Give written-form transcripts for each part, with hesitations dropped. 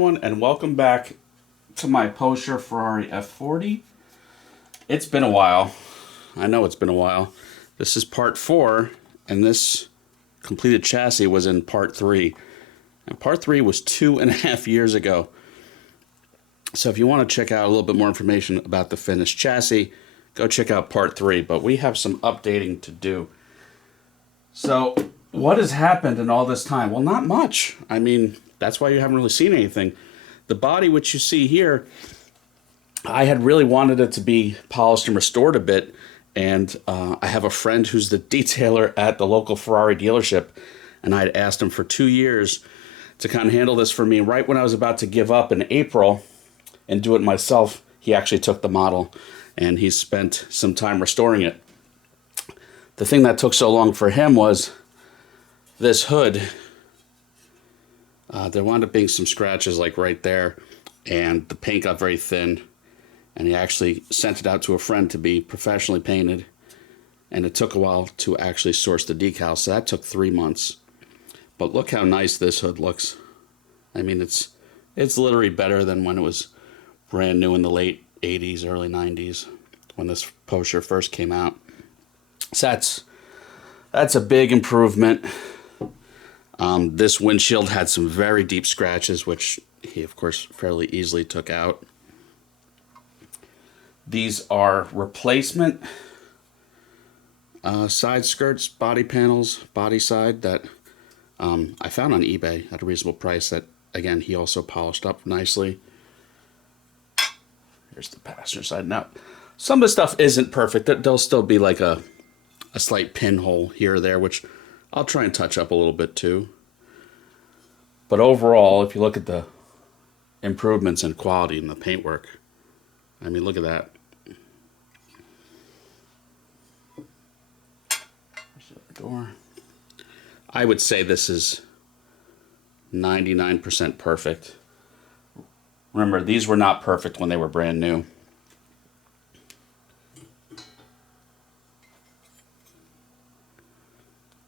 And welcome back to my Pocher Ferrari F40. It's been a while. I know it's been a while. This is part 4, and this completed chassis was in part 3. And part 3 was 2.5 years ago. So if you want to check out a little bit more information about the finished chassis, go check out part 3. But we have some updating to do. So what has happened in all this time? Well, not much. I mean, that's why you haven't really seen anything. The body, which you see here, I had really wanted it to be polished and restored a bit. And I have a friend who's the detailer at the local Ferrari dealership. And I had asked him for 2 years to kind of handle this for me. Right when I was about to give up in April and do it myself, he actually took the model. And he spent some time restoring it. The thing that took so long for him was this hood. There wound up being some scratches like right there, and the paint got very thin, and he actually sent it out to a friend to be professionally painted, and it took a while to actually source the decal, so that took 3 months. But look how nice this hood looks. I mean, it's literally better than when it was brand new in the late 80s, early 90s, when this Pocher first came out. So that's a big improvement. This windshield had some very deep scratches, which he, of course, fairly easily took out. These are replacement side skirts, body panels, body side that I found on eBay at a reasonable price that, again, he also polished up nicely. Here's the passenger side. Now, some of the stuff isn't perfect. There'll still be like a slight pinhole here or there, which I'll try and touch up a little bit too. But overall, if you look at the improvements in quality in the paintwork, I mean, look at that. The door. I would say this is 99% perfect. Remember, these were not perfect when they were brand new.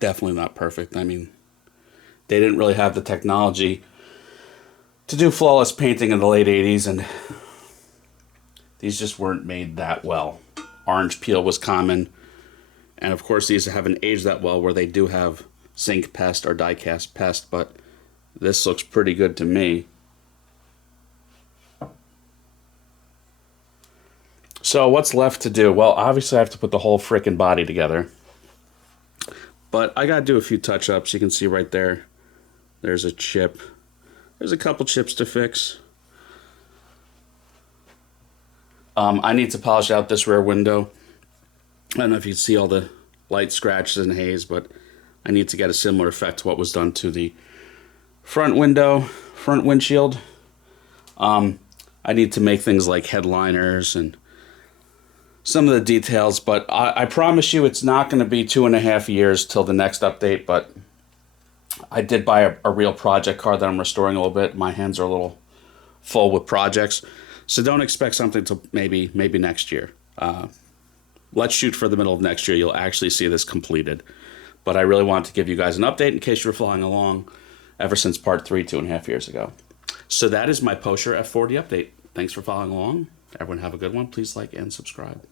Definitely not perfect. I mean, they didn't really have the technology to do flawless painting in the late 80s, and these just weren't made that well. Orange peel was common, and of course these haven't aged that well where they do have zinc pest or die-cast pest, but this looks pretty good to me. So what's left to do? Well, obviously I have to put the whole frickin' body together. But I got to do a few touch-ups. You can see right there, there's a chip. There's a couple chips to fix. I need to polish out this rear window. I don't know if you can see all the light scratches and haze, but I need to get a similar effect to what was done to the front window, front windshield. I need to make things like headliners and some of the details, but I promise you it's not going to be 2.5 years till the next update. But I did buy a real project car that I'm restoring a little bit. My hands are a little full with projects, so don't expect something till maybe next year. Let's shoot for the middle of next year. You'll actually see this completed. But I really wanted to give you guys an update in case you were following along ever since part 3 2.5 years ago. So that is my Pocher F40 update. Thanks for following along. Everyone have a good one. Please like and subscribe.